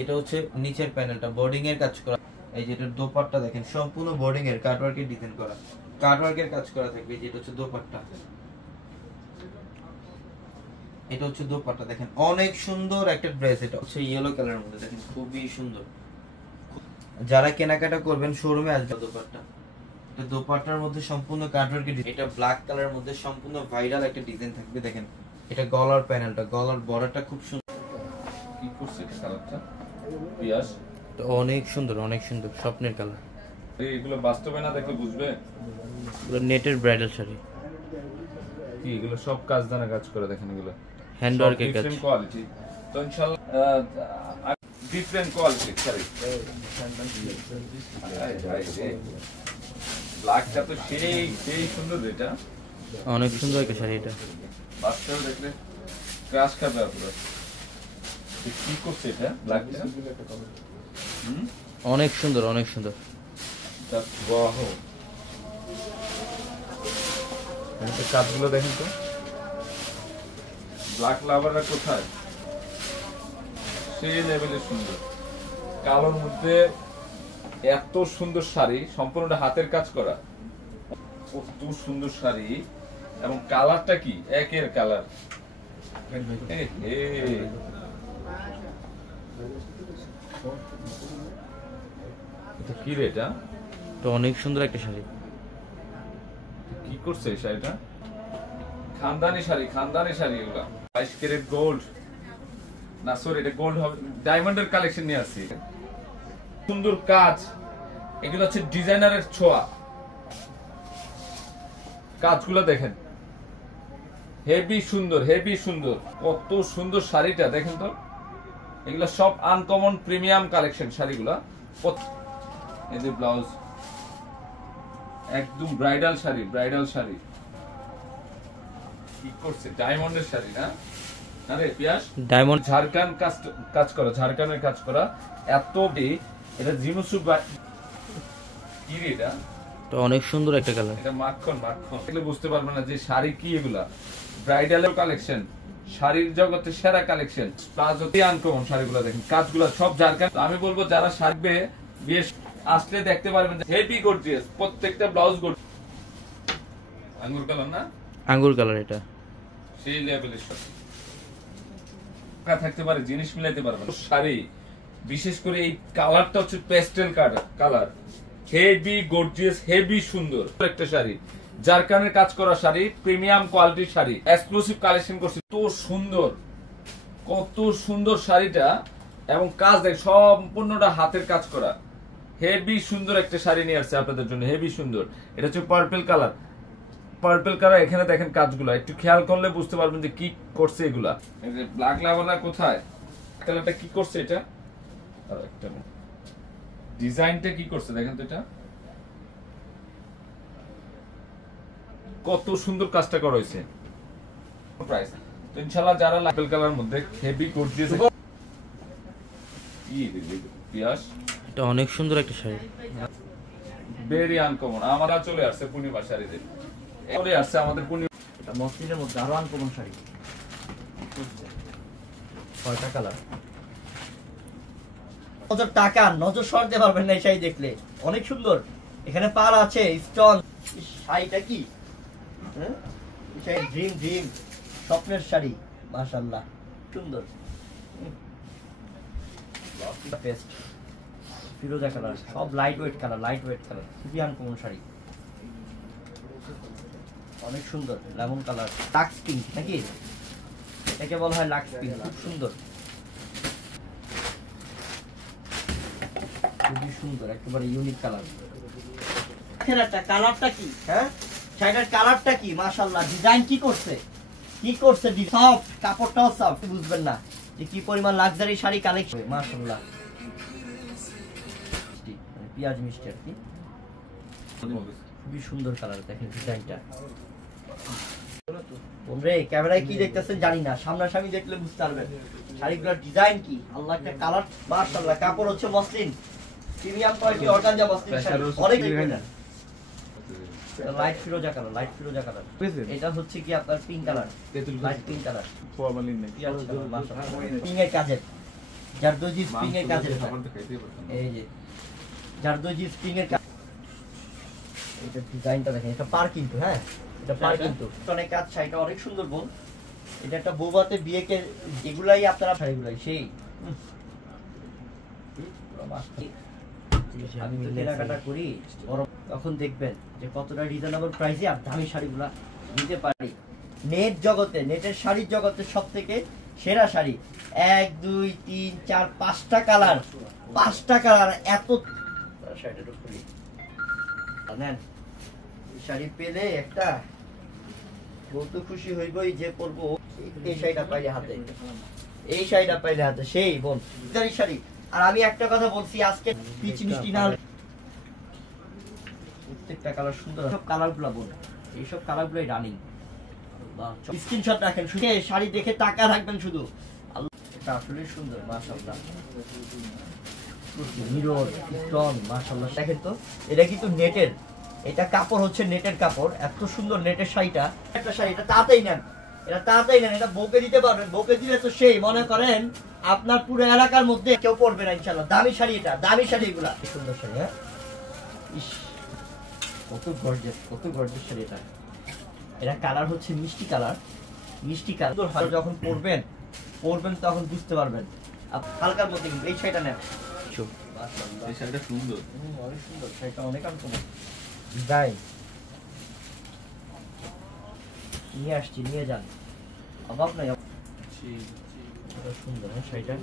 এটা হচ্ছে নিচের প্যানেলটা, বোর্ডিং এর কাজ করা। এই যে এটার দোপাট্টা দেখেন, সম্পূর্ণ বোর্ডিং এর কাটওয়ার্কের ডিজাইন করা, কাটওয়ার্কের কাজ করা থাকবে। যেটা হচ্ছে দোপাট্টা, এটা হচ্ছে দোপাট্টা দেখেন, অনেক সুন্দর একটা ড্রেস। এটা হচ্ছে ইয়েলো কালারের মধ্যে, দেখেন খুবই সুন্দর। যারা কেনাকাটা করবেন শোরুমে আসবে। দোপাট্টা, এটা দোপাট্টার মধ্যে সম্পূর্ণ কাটওয়ার্কের ডিজাইন। এটা ব্ল্যাক কালারের মধ্যে সম্পূর্ণ ভাইরাল একটা ডিজাইন থাকবে। দেখেন এটা গলার প্যানেলটা, গলার বর্ডারটা খুব সুন্দর। কি করছে এটা কালারটা পিয়াস, অনেক সুন্দর, অনেক সুন্দর, স্বপ্নের কালার। এগুলো বাস্তবে না দেখলে বুঝবে। এগুলো নেটের ব্রাইডাল শাড়ি, কি এগুলো সব কাজ দানা কাজ করে, দেখেন এগুলো হ্যান্ডওয়ার্কের কাজ, ডিফারেন্ট কোয়ালিটি। তো ইনশাআল্লাহ ডিফারেন্ট কোয়ালিটি। সরি ব্ল্যাকটা তো সেই সুন্দর, এটা অনেক সুন্দর একটা শাড়ি। এটা বাস্তবে দেখলে ক্রাশ খাবে পুরো। কি করছে এটা ব্ল্যাকটা? অনেক সুন্দর, অনেক সুন্দর। ওয়াও, এই কাজগুলো দেখেন তো, ব্ল্যাক লাভাররা কোথায়, সেই লেভেলের সুন্দর। কালোর মধ্যে এত সুন্দর শাড়ি, সম্পূর্ণটা হাতের কাজ করা, কত সুন্দর শাড়ি। এবং কালারটা কি একের কালার। এটা কি রে, এটা তো অনেক সুন্দর একটা শাড়ি। কি করছে এই শাড়িটা? খানদানি শাড়ি, খানদানি শাড়ি। এগুলা 22 ক্যারেট গোল্ড, না সরি এটা গোল্ড হবে, ডায়মন্ডের কালেকশন নিয়ে আসছি। সুন্দর কাজ, এগুলো হচ্ছে ডিজাইনারের ছোঁয়া। কাজগুলো দেখেন, হেভি সুন্দর, হেভি সুন্দর। কত সুন্দর শাড়িটা দেখেন তো। এগুলো সব আনকমন প্রিমিয়াম কালেকশন শাড়িগুলা। এই যে ব্লাউজ, একদম ব্রাইডাল শাড়ি, ব্রাইডাল শাড়ি। কি করছে, ডায়মন্ডের শাড়ি না? আরে পিয়াস, ডায়মন্ড ঝাড়খান্ড কাজ করা, ঝাড়খান্ডের কাজ করা। এত এটা জিমুসু কি রে এটা? তো অনেক সুন্দর একটা কালার। এটা মাখন, মাখন এগুলো বুঝতে পারবে না যে শাড়ি কি। এগুলা ব্রাইডালের কালেকশন, শাড়ির জগতে সেরা কালেকশন। প্লাস অতি আনকমন শাড়িগুলো দেখেন, কাজগুলো সব ঝাড়খান্ড। আমি বলবো যারা শাড়ি বিয়ে আসলে দেখতে পারবেন হেভি গর্জিয়াস, প্রত্যেকটা ব্লাউজ গর্জিয়াস। আঙ্গুর কালার না? আঙ্গুর কালার। এটা সেই লেভেলের শাড়ি থাকতে পারে, জিনিস মিলাইতে পারবেন শাড়ি। বিশেষ করে এই কালারটা হচ্ছে pastel colour, heavy gorgeous, heavy সুন্দর একটা শাড়ি। জারকানের কাজ করা শাড়ি, প্রিমিয়াম কোয়ালিটির শাড়ি, এক্সক্লুসিভ কালেকশন করছি। তো সুন্দর, কত সুন্দর শাড়িটা। এবং কাজ দেখ, সম্পূর্ণটা হাতের কাজ করা, হেভি সুন্দর একটা শাড়ি নিয়ে আসছে আপনাদের জন্য, হেভি সুন্দর। এটা হচ্ছে পার্পল কালার, পার্পল কালার। এখানে দেখেন কাজগুলো, একটু খেয়াল করলে বুঝতে পারবেন যে কি করছে এগুলা। এই যে ব্ল্যাক লাভাররা কোথায়, কালারটা কি করছে এটা, আর একটা ডিজাইনটা কি করছে দেখেন তো। এটা কত সুন্দর কাজটা করা হয়েছে। প্রাইস তো ইনশাআল্লাহ যারা লাভেল কালার মধ্যে হেভি গর্জিয়াস। কি পিয়াস, এটা অনেক সুন্দর একটা শাড়ি, ভেরি আনকমন। আমরা চলে আসছে পূর্ণিমা শাড়িতে, চলে আসছে আমাদের পূর্ণিমা। এটা মসলিনের মধ্যে আরো আনকমন শাড়ি, 6টা কালার। নজর টাকা, নজর সরতে পারবেন না এই শাড়ি দেখলে, অনেক সুন্দর। এখানে পার আছে, স্টোন। শাড়িটা কি ড্রিম, ড্রিম স্বপ্নের শাড়ি, মাশাআল্লাহ সুন্দর। পেস্ট ফিরোজা কালার, সব লাইট ওয়েট কালার, খুবই আনকমন শাড়ি, অনেক সুন্দর। লেমন কালার, লাক্স পিঙ্ক নাকি, এটাকে বলা হয় লাক্স পিঙ্ক, খুব সুন্দর, খুবই সুন্দর, একেবারে ইউনিক কালার। কালারটা কি, হ্যাঁ শাড়িটার কালারটা কি, মাশাআল্লাহ, ডিজাইন কি করছে সফট, কাপড়টাও সফট, বুঝবেন না যে কি পরিমাণ লাক্সারি শাড়ি কালেকশন, মাশাআল্লাহ, পেঁয়াজ মিষ্টি আর কি, খুবই সুন্দর কালার। দেখেন ডিজাইনটা, বন্ধুরা ক্যামেরায় কি দেখতেছেন জানি না, সামনাসামনি দেখলে বুঝতে পারবেন শাড়িগুলোর ডিজাইন কি। আল্লাহ, একটা কালার, মাশাআল্লাহ, কাপড় হচ্ছে muslin, premium quality organza muslin sari, অনেক লাইট ফিরোজা কালার, এটা হচ্ছে কি আপনার pink colour, light pink colour, পিঙ্কের কাজের, জারদোজি পিঙ্কের কাজের, এই যে জারদোজি পিঙ্কের কাজ, এটা ডিজাইনটা দেখেন, এটা পার কিন্তু, হ্যাঁ এটা পার কিন্তু অনেক কাজ, শাড়িটা অনেক সুন্দর বোন। এটা একটা বৌভাতে বিয়েকে এগুলাই আপনারা শাড়িগুলাই সেই আমি কেনাকাটা করি তখন দেখবেন যে কতটা রিজনেবল প্রাইসে আর দামি শাড়িগুলা দিতে পারি। নেট জগতে, নেটের শাড়ির জগতে সব থেকে সেরা শাড়ি, 1 2 3 4 5টা কালার, এত শাড়িটা খুলি জানেন, শাড়ি পেলে একটা বহুত খুশি হইবই যে পরবো। এই শাড়িটা পাইলে হাতে, সেই বোন শাড়ি। আর আমি একটা কথা বলছি, আজকে পিচ মিষ্টি না, প্রত্যেকটা কালার সুন্দর, সব কালার গুলা বোন, এইসব কালার গুলাই রানিং। স্ক্রিনশট রাখেন, শুধু শাড়ি দেখে টাকা রাখবেন শুধু, এটা আসলে সুন্দর, মাশাআল্লাহ, মিরর স্টোন, মাশাআল্লাহ। দেখেন তো, এটা কিন্তু নেটের, এটা কাপড় হচ্ছে নেটের কাপড়, এত সুন্দর নেটের শাড়িটা, একটা শাড়ি, এটা তাড়াতাড়ি নেন, এটা বউকে দিতে পারবেন, বউকে দিলে তো সেই মনে করেন আপনার পুরো এলাকার মধ্যে কেউ পরবে না ইনশাআল্লাহ। দামি শাড়ি, এটা দামি শাড়ি, এগুলা সুন্দর শাড়ি, হ্যাঁ ইস কত গর্জিয়াস শাড়ি এটা। এটা কালার হচ্ছে মিষ্টি কালার, যখন পরবেন তখন বুঝতে পারবেন হালকার মধ্যে। কিন্তু এই শাড়িটা নেন, এই শাড়িটা সুন্দর, অনেক সুন্দর শাড়িটা, অনেক আনকমন ডিজাইন, নিয়ে আসছি, নিয়ে যান, অভাব নাই। সুন্দর শাড়িটা,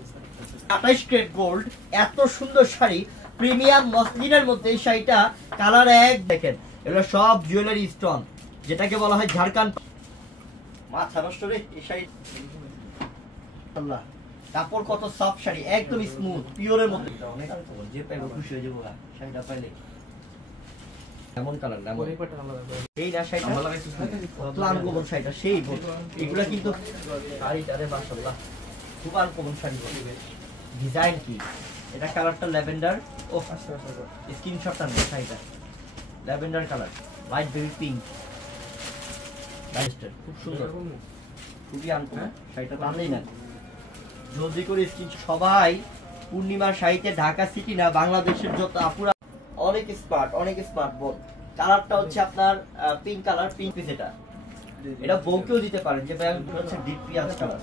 28 ক্যারেট গোল্ড, এত সুন্দর শাড়ি, প্রিমিয়াম মসলিনের মধ্যে এই শাড়িটা, কালার এক দেখেন, এগুলো সব জুয়েলারি স্টোন, যেটাকে বলা হয় ঝাড়খান্ড। মাথা নষ্ট রে এই শাড়ি, আল্লাহ, কাপড় কত সফট শাড়ি, একদম স্মুথ পিওরের মধ্যে, অনেক আনকমন, যে পাইবো খুশি হয়ে যাবো শাড়িটা পাইলে। লেমন কালার, এই না শাড়িটা কত আনকমন শাড়িটা, সেই এগুলা কিন্তু শাড়িটারে মাশাআল্লাহ খুব আনকমন শাড়ি। ডিজাইন কি, এটা কালারটা ল্যাভেন্ডার, ও স্ক্রিনশটটা নেই, শাড়িটা lavender colour, light baby pink, খুব সুন্দর, খুবই আনকমন শাড়িটা, টানলেই না জলদি করে স্ক্রিনশট। সবাই পূর্ণিমার শাড়িতে ঢাকা সিটি না, বাংলাদেশের যত আপুরা অনেক স্মার্ট বোন। কালারটা হচ্ছে আপনার পিঙ্ক কালার, পিঙ্ক পিস, এটা বউকেও দিতে পারেন, যে হচ্ছে ডিপ পিঁয়াজ কালার,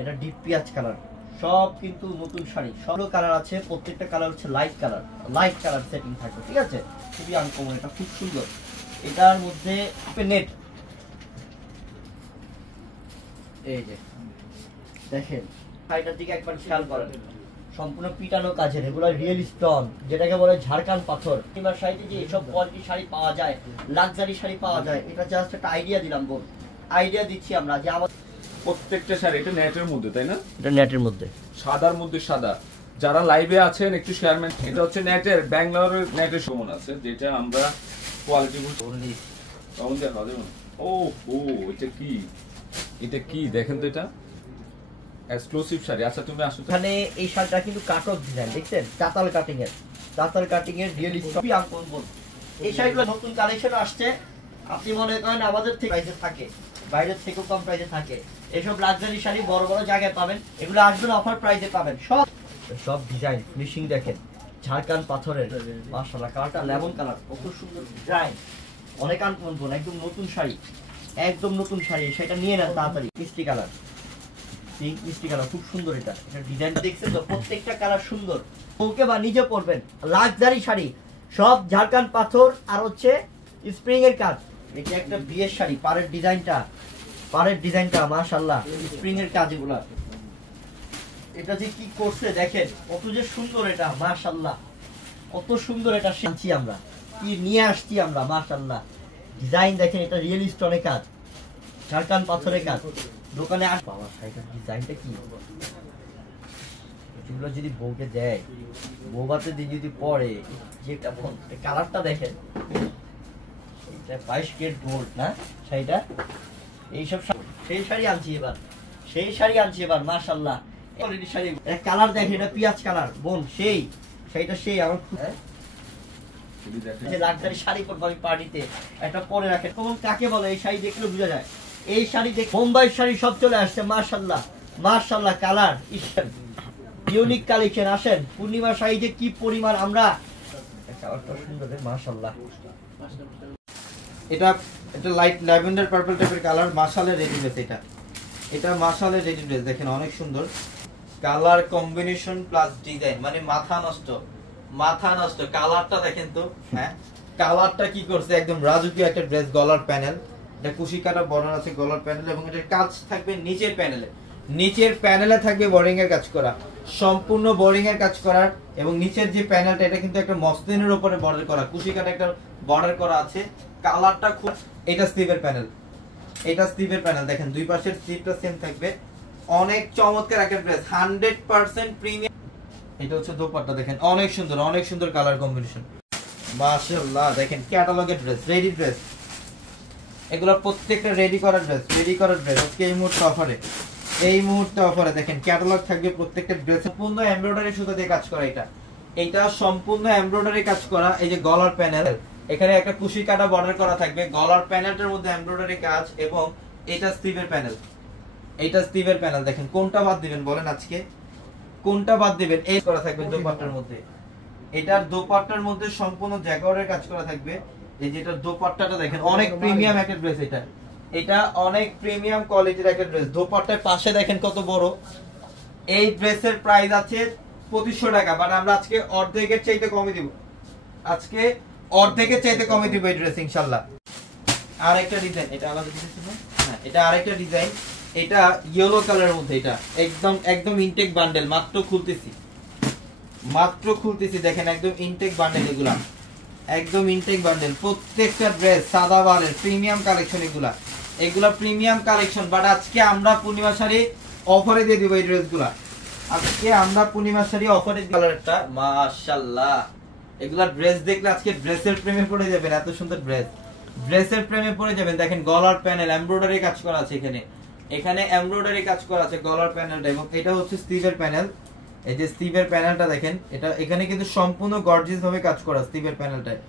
এটা ডিপ পিঁয়াজ কালার, সব কিন্তু নতুন শাড়ি, সব কালার আছে, প্রত্যেকটা কালার হচ্ছে লাইট কালার সেটিং থাকবে, ঠিক আছে, খুবই আনকমন, এটা খুব সুন্দর। এটার মধ্যে নেট, এই যে দেখেন শাড়িটার দিকে একবার খেয়াল করেন, সম্পূর্ণ পিটানো কাজের, এগুলো রিয়েল স্টোন, যেটাকে বলে ঝাড়খান্ড পাথর। এবার শাড়িতে যে এইসব কোয়ালিটি শাড়ি পাওয়া যায়, লাক্সারি শাড়ি পাওয়া যায়, এটা জাস্ট একটা আইডিয়া দিলাম বোন, আইডিয়া দিচ্ছি আমরা যে আমাদের প্রত্যেকটা শাড়ি, এটা নেটের মধ্যে, তাই না? এটা নেটের মধ্যে, সাদার মধ্যে সাদা। যারা লাইভে আছেন একটু শেয়ারমেন্ট, এটা হচ্ছে নেটের, ব্যাঙ্গালোরের নেটের সমান আছে, যেটা আমরা কোয়ালিটি বুঝি। ও এটা কি দেখেন তো, এটা এক্সক্লুসিভ শাড়ি। আচ্ছা তুমি আসো, এখানে এই শাড়িটা কিন্তু কাটক ডিজাইন, দেখছেন, চাতাল কাটিং এর রিয়েলি খুবই আনকমন। এই শাড়িগুলো নতুন কালেকশন আসছে, আপনি মনে করেন আমাদের থেকে প্রাইসে থাকে, বাইরের থেকেও কম প্রাইসে থাকে। এইসব লাক্সারি শাড়ি বড় জায়গায় পাবেন, এগুলো আসবেন অফার প্রাইসে পাবেন। সব ডিজাইন ফিনিশিং দেখেন, ঝাড়খান্ড পাথরের, মাশাআল্লাহ, কালারটা লেমন কালার, কত সুন্দর ডিজাইন, অনেক আনকমন, একদম নতুন শাড়ি, সেটা নিয়ে নেন তাড়াতাড়ি। মিষ্টি কালার, পিঙ্ক মিষ্টি কালার, খুব সুন্দর এটা ডিজাইন দেখছেন তো, প্রত্যেকটা কালার সুন্দর। ওকে বা নিজে পরবেন, লাক্সারি শাড়ি, সব ঝাড়খান্ড পাথর আর হচ্ছে স্প্রিং এর কাজ। এটা একটা বিয়ের শাড়ি, পাড়ের ডিজাইনটা মাশাআল্লাহ, স্প্রিং এর কাজ এগুলা। এটা যে কি করছে দেখেন, কত যে সুন্দর এটা, মাশাআল্লাহ কত সুন্দর। এটা আনছি আমরা, কি নিয়ে আসছি আমরা, মাশাআল্লাহ ডিজাইন দেখেন, এটা রিয়েল স্টোনের কাজ, ঝাড়খান্ড পাথরের কাজ। দোকানে আস বাবা, শাড়িটার ডিজাইনটা কি, এগুলো যদি বউকে দেয়, বউ বাতে দিয়ে যদি পরে, যে কালারটা দেখেন, এটা 22 ক্যারেট গোল্ড না শাড়িটা। এইসব সেই শাড়ি আনছি এবার, মাশাআল্লাহ অলরেডি শাড়ি। এটা কালার দেখেন, এটা পিয়াজ কালার বোন, সেই শাড়িটা সেই আমার যে লাক্সারি শাড়ি পরবো আমি পার্টিতে, একটা পরে রাখেন। তখন কাকে বলে এই শাড়ি দেখলে বোঝা যায়। এই শাড়ি দেখ, বোম্বাই শাড়ি সব চলে আসছে, মাশাআল্লাহ কালার ইউনিক কালেকশন। আসেন পূর্ণিমা শাড়ি যে কি পরিমাণ আমরা, কালারটা সুন্দর মাশাআল্লাহ। এটা লাইট ল্যাভেন্ডার পার্পল টাইপের কালার, মাশালের রেডি ড্রেস। এটা মাশালের রেডি ড্রেস, দেখেন অনেক সুন্দর কালার কম্বিনেশন প্লাস ডিজাইন, মানে মাথা নষ্ট কালারটা দেখেন তো। হ্যাঁ, কালারটা কি করছে, একদম রাজকীয় একটা ড্রেস। গলার প্যানেল, এটা কুশি কাটা বর্ডার আছে গলার প্যানেল, এবং এটার কাজ থাকবে নিচের প্যানেলে থাকবে বোরিং এর কাজ করা, সম্পূর্ণ বোরিং এর কাজ করার। এবং নিচের যে প্যানেলটা, এটা কিন্তু একটা মসলিনের উপরে বর্ডার করা, কুশি কাটা একটা বর্ডার করা আছে। কালারটা খুব, এটা স্লিভের প্যানেল, দেখেন দুই পাশের স্লিভটা সেম থাকবে। অনেক চমৎকার একটা ড্রেস, 100% প্রিমিয়াম। এটা হচ্ছে দোপাট্টা, দেখেন অনেক সুন্দর কালার কম্বিনেশন, মাশাআল্লাহ। দেখেন ক্যাটালগের ড্রেস, রেডি ড্রেস, এগুলো প্রত্যেকটা রেডি করা ড্রেস। আজকে এই মুহূর্তে অফারে দেখেন ক্যাটালগ থাকবে প্রত্যেকটা ড্রেস। সম্পূর্ণ এমব্রয়ডারি সুতা দিয়ে কাজ করা, এটা সম্পূর্ণ এমব্রয়ডারি কাজ করা। এই যে গলার প্যানেল, এখানে একটা কুশি কাটা বর্ডার করা থাকবে, গলার প্যানেলটার মধ্যে এমব্রয়ডারি কাজ, এবং এটা স্লিভের প্যানেল। দেখেন কোনটা বাদ দিবেন বলেন, আজকে কোনটা বাদ দিবেন? এই করা থাকবে দোপাট্টার মধ্যে, এটার দোপাট্টার মধ্যে সম্পূর্ণ জ্যাকওয়ার্ডের কাজ করা থাকবে। এই যে এটার দোপাট্টাটা দেখেন, অনেক প্রিমিয়াম একটা ড্রেস। এটা অনেক প্রিমিয়াম কোয়ালিটির একটা ড্রেস। দোপাট্টার পাশে দেখেন কত বড়। এই ড্রেসের প্রাইস আছে 2500 টাকা, বাট আমরা আজকে অর্ধেকের চাইতে কমে দিব, এই ড্রেস ইনশাআল্লাহ। আরেকটা ডিজাইন, এটা আলাদা ডিজাইন না, হ্যাঁ এটা আরেকটা ডিজাইন। এটা ইয়েলো কালারের মধ্যে, এটা একদম ইনটেক বান্ডেল, মাত্র খুলতেছি দেখেন, একদম ইনটেক বান্ডেল। এগুলা একদম ইনটেক বান্ডেল, প্রত্যেকটা ড্রেস সাদাবারের প্রিমিয়াম কালেকশন। এগুলা প্রিমিয়াম কালেকশন, বাট আজকে আমরা পূর্ণিমা শাড়ি অফারে দিয়ে দিব এই ড্রেসগুলা। কালারটা মাশাআল্লাহ, এগুলা ড্রেস দেখলে আজকে ড্রেসের প্রেমে পড়ে যাবেন। এত সুন্দর ড্রেসের প্রেমে পড়ে যাবেন। দেখেন গলার প্যানেল এমব্রয়ডারি কাজ করা আছে, এখানে এমব্রয়ডারি কাজ করা আছে গলার প্যানেলটা, এবং এটা হচ্ছে স্লিভের প্যানেল। এই যে স্লিভের প্যানেলটা দেখেন, এখানে কিন্তু সম্পূর্ণ গর্জিয়াস ভাবে কাজ করা, স্লিভের প্যানেলটায়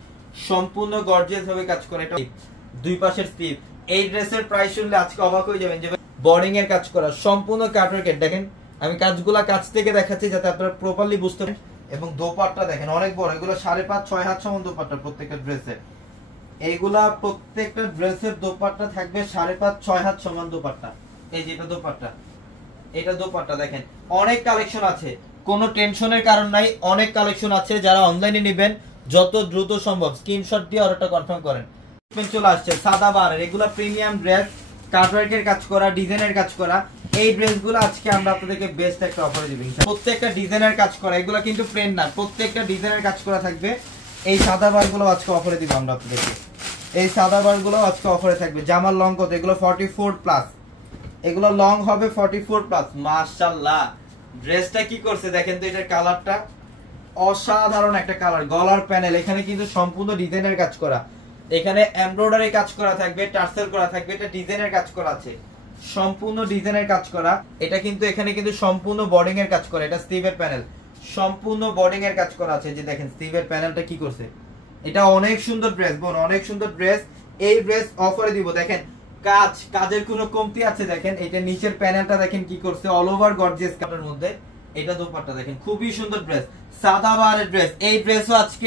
সম্পূর্ণ গর্জিয়াস ভাবে কাজ করা। এটা দুই পাশের স্লিভ। এই ড্রেসের প্রাইস শুনলে আজকে অবাক হয়ে যাবেন, যে বোরিং এর কাজ করা, সম্পূর্ণ কাটওয়ার্কের। দেখেন আমি কাজগুলা কাছ থেকে দেখাচ্ছি যাতে আপনারা প্রপারলি বুঝতে পারেন। এবং দোপাট্টা দেখেন অনেক বড়, এগুলো 5.5-6 হাত সমান দোপাট্টা প্রত্যেকটা ড্রেসের। এইগুলা প্রত্যেকটা ড্রেসের দোপাট্টা থাকবে 5.5-6 হাত সমান দোপাট্টা। এই যে এটা দোপাট্টা দেখেন, অনেক কালেকশন আছে, কোনো টেনশনের কারণ নাই, অনেক কালেকশন আছে। যারা অনলাইনে নেবেন যত দ্রুত সম্ভব স্ক্রিনশট দিয়ে অর্ডারটা কনফার্ম করেন। চলে আসছে সাদাবারের, এগুলা প্রিমিয়াম ড্রেস, কাটওয়ার্কের কাজ করা, ডিজাইনের কাজ করা। এই ড্রেসগুলো আজকে আমরা আপনাদেরকে বেস্ট একটা অফারে দিব। প্রত্যেকটা ডিজাইনের কাজ করা, এগুলা কিন্তু প্লেন না, প্রত্যেকটা ডিজাইনের কাজ করা থাকবে। এই সাদাবারগুলো আজকে অফারে দিব আমরা আপনাদেরকে। এই সাদাবারগুলো আজকে অফারে থাকবে। জামার লং কত? এগুলো 44+, এগুলো লং হবে 44+। মাশাআল্লাহ, ড্রেসটা কি করছে দেখেন তো, এটার কালারটা অসাধারণ একটা কালার। গলার প্যানেল, এখানে কিন্তু সম্পূর্ণ ডিজাইনের কাজ করা, এখানে এমব্রয়ডারি কাজ করা থাকবে, টার্সেল করা থাকবে। এটা ডিজাইনের কাজ করা আছে, সম্পূর্ণ ডিজাইনের কাজ করা। এটা কিন্তু এখানে কিন্তু সম্পূর্ণ বর্ডিং এর কাজ করা। এটা স্লিভের প্যানেল, সম্পূর্ণ বর্ডিং এর কাজ করা আছে। যে দেখেন স্লিভের প্যানেলটা কি করছে, এটা অনেক সুন্দর ড্রেস বোন, অনেক সুন্দর ড্রেস। এই ড্রেস অফারে দিব। দেখেন কাজের কোনো কমতি আছে? দেখেন এটা নিচের প্যানেলটা দেখেন কি করছে, অল ওভার গর্জিয়াস কালারের মধ্যে। এটা দোপাট্টা দেখেন, খুবই সুন্দর ড্রেস, সাদাবারের ড্রেস। এই ড্রেসও আজকে